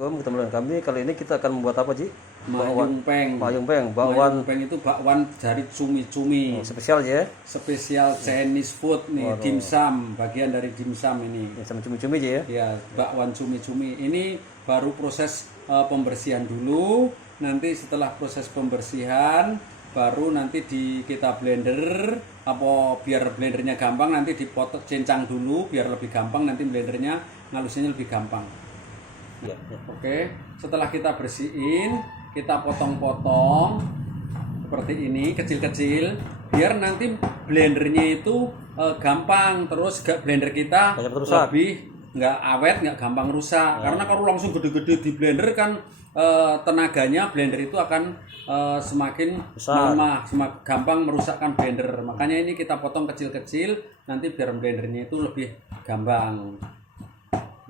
Assalamualaikum teman-teman kami. Kali ini kita akan membuat apa, Ji? Mayungpeng. Bakwan Mayungpeng itu bakwan dari cumi-cumi. spesial ya. Spesial Chinese food nih, dimsum, bagian dari dimsum ini. Ya, sama cumi-cumi aja ya. Ya, bakwan cumi-cumi. Ini baru proses pembersihan dulu. Nanti setelah proses pembersihan baru nanti kita blender biar blendernya gampang, nanti dipotong cincang dulu biar lebih gampang, nanti blendernya ngalusinnya lebih gampang. Ya. Oke, setelah kita bersihin, kita potong-potong seperti ini, kecil-kecil, biar nanti blendernya itu gampang, terus blender kita lebih nggak awet, nggak gampang rusak. Karena kalau langsung gede-gede di blender kan tenaganya blender itu akan semakin lemah, semakin gampang merusakkan blender. Makanya ini kita potong kecil-kecil, nanti biar blendernya itu lebih gampang.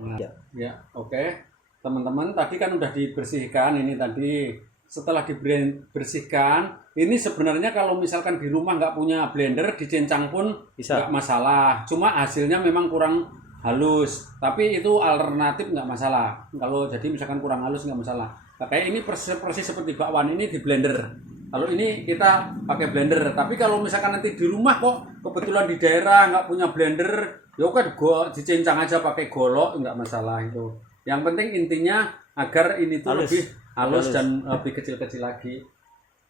Nah, ya, oke. Teman-teman, tadi kan udah dibersihkan ini tadi. Setelah dibersihkan, ini sebenarnya kalau misalkan di rumah nggak punya blender, dicincang pun nggak masalah. Cuma hasilnya memang kurang halus. Tapi itu alternatif nggak masalah. Kalau jadi misalkan kurang halus nggak masalah. Nah, kayak ini persis seperti bakwan ini di blender. Kalau ini kita pakai blender. Tapi kalau misalkan nanti di rumah kok kebetulan di daerah nggak punya blender, ya kan dicincang aja pakai golok, nggak masalah itu. Yang penting intinya agar ini tuh lebih halus dan lebih kecil-kecil lagi.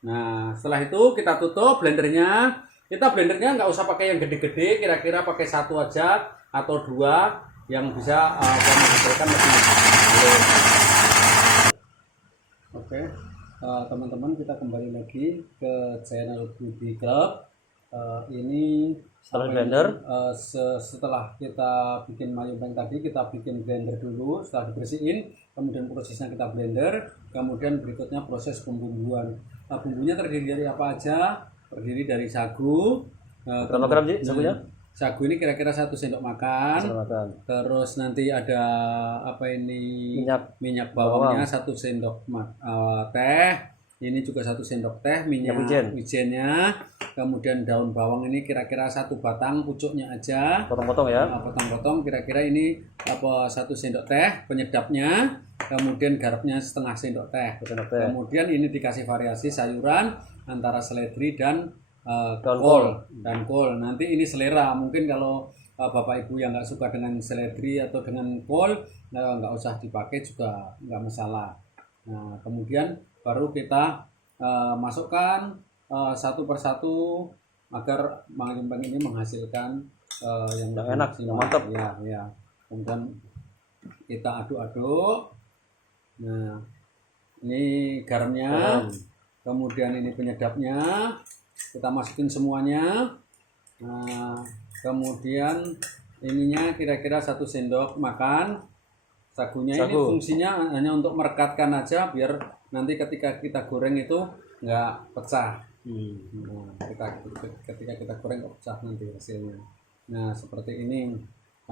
Nah, setelah itu kita tutup blendernya. Kita blendernya nggak usah pakai yang gede-gede, kira-kira pakai satu aja atau dua yang bisa menghasilkan lebih halus. Oke, teman-teman, kita kembali lagi ke channel Beauty Club. Ini setelah blender, setelah kita bikin mayungpeng tadi, kita bikin blender dulu. Setelah dibersihin, kemudian prosesnya kita blender, kemudian berikutnya proses pembumbuan. Bumbunya terdiri dari apa aja? Terdiri dari sagu. berapa gram, Ji, sagunya? Sagu ini kira-kira 1 sendok makan. Terus nanti ada minyak bawangnya 1 sendok teh. Ini juga 1 sendok teh, minyak wijennya. Kemudian daun bawang ini kira-kira 1 batang, pucuknya aja. Potong-potong ya. Potong-potong, kira-kira ini 1 sendok teh penyedapnya. Kemudian garamnya setengah sendok teh. Kemudian ini dikasih variasi sayuran antara seledri dan kol. Nanti ini selera. Mungkin kalau Bapak Ibu yang nggak suka dengan seledri atau dengan kol, nggak usah dipakai juga nggak masalah. Nah, kemudian baru kita masukkan satu persatu agar mayungpeng ini menghasilkan yang enak, yang mantap. Ya. Kemudian kita aduk-aduk. Nah, ini garamnya, kemudian ini penyedapnya, kita masukin semuanya. Nah, kemudian ininya kira-kira 1 sendok makan. Sagunya ini fungsinya hanya untuk merekatkan aja biar nanti ketika kita goreng itu nggak pecah. Nah, ketika kita goreng nggak pecah nanti hasilnya. Nah, seperti ini.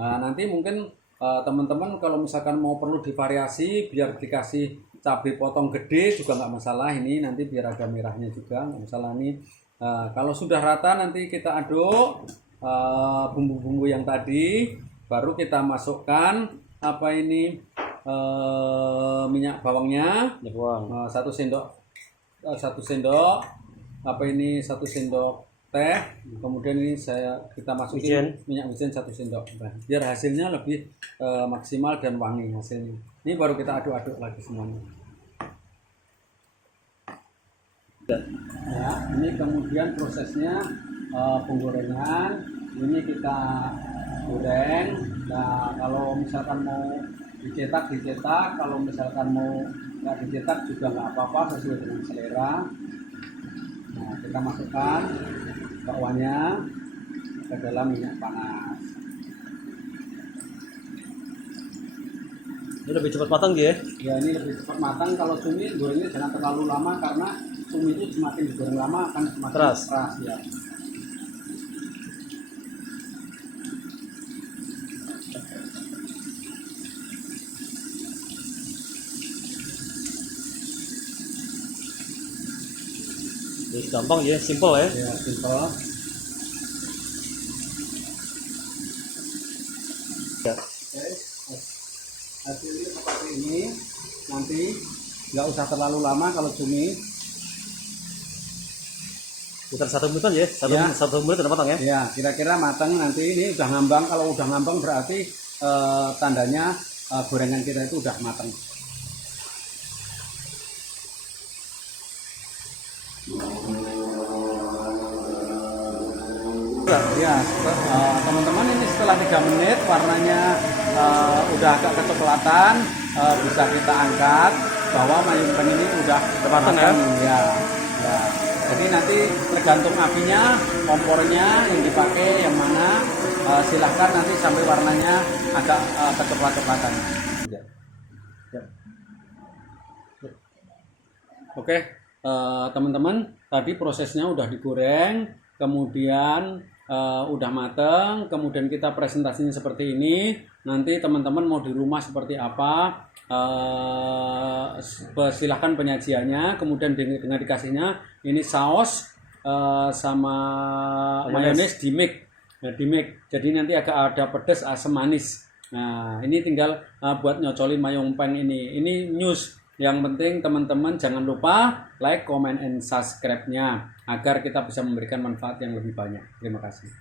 Nah, nanti mungkin teman-teman kalau misalkan mau perlu divariasi biar dikasih cabai potong gede juga nggak masalah. Ini nanti biar ada merahnya juga nggak masalah nih. Kalau sudah rata nanti kita aduk bumbu-bumbu yang tadi, baru kita masukkan minyak bawangnya, 1 sendok 1 sendok 1 sendok teh, kemudian ini kita masukin minyak wijen 1 sendok, biar hasilnya lebih maksimal dan wangi hasilnya. Ini baru kita aduk-aduk lagi semuanya. Ya, ini kemudian prosesnya penggorengan. Ini kita goreng. Nah, kalau misalkan mau dicetak, kalau misalkan mau nggak dicetak juga nggak apa-apa, sesuai dengan selera. Nah, kita masukkan bakwannya ke dalam minyak panas. Ini lebih cepat matang ya? Ya, ini lebih cepat matang. Kalau cumi gorengnya jangan terlalu lama, karena cumi itu semakin digoreng lama akan semakin keras ya. Jadi gampang ya, simple ya. Ya, simple. Ya. Oke, hasilnya seperti ini. nanti, nggak usah terlalu lama kalau cumi. Sekitar 1 menitan ya, Ya. 1 menit udah matang ya. Ya, kira-kira matang nanti ini udah ngambang. Kalau udah ngambang berarti tandanya gorengan kita itu udah matang. Ya, teman-teman, ini setelah 3 menit warnanya udah agak kecoklatan, bisa kita angkat bahwa mayung ini udah matang ya. Ya, ya. Jadi nanti tergantung apinya, kompornya yang dipakai yang mana, silahkan nanti sampai warnanya agak kecoklat-coklatan. Ya. Ya. Oke, teman-teman, tadi prosesnya udah digoreng, kemudian udah mateng, kemudian kita presentasinya seperti ini. Nanti teman-teman mau di rumah seperti apa, silahkan penyajiannya. Kemudian dengan dikasihnya ini saus sama mayones di mix. Nah, di mix. Jadi nanti agak ada pedas, asam, manis. Nah, ini tinggal buat nyocolin mayongpeng ini. Ini news. Yang penting teman-teman jangan lupa like, comment, and subscribe-nya agar kita bisa memberikan manfaat yang lebih banyak. Terima kasih.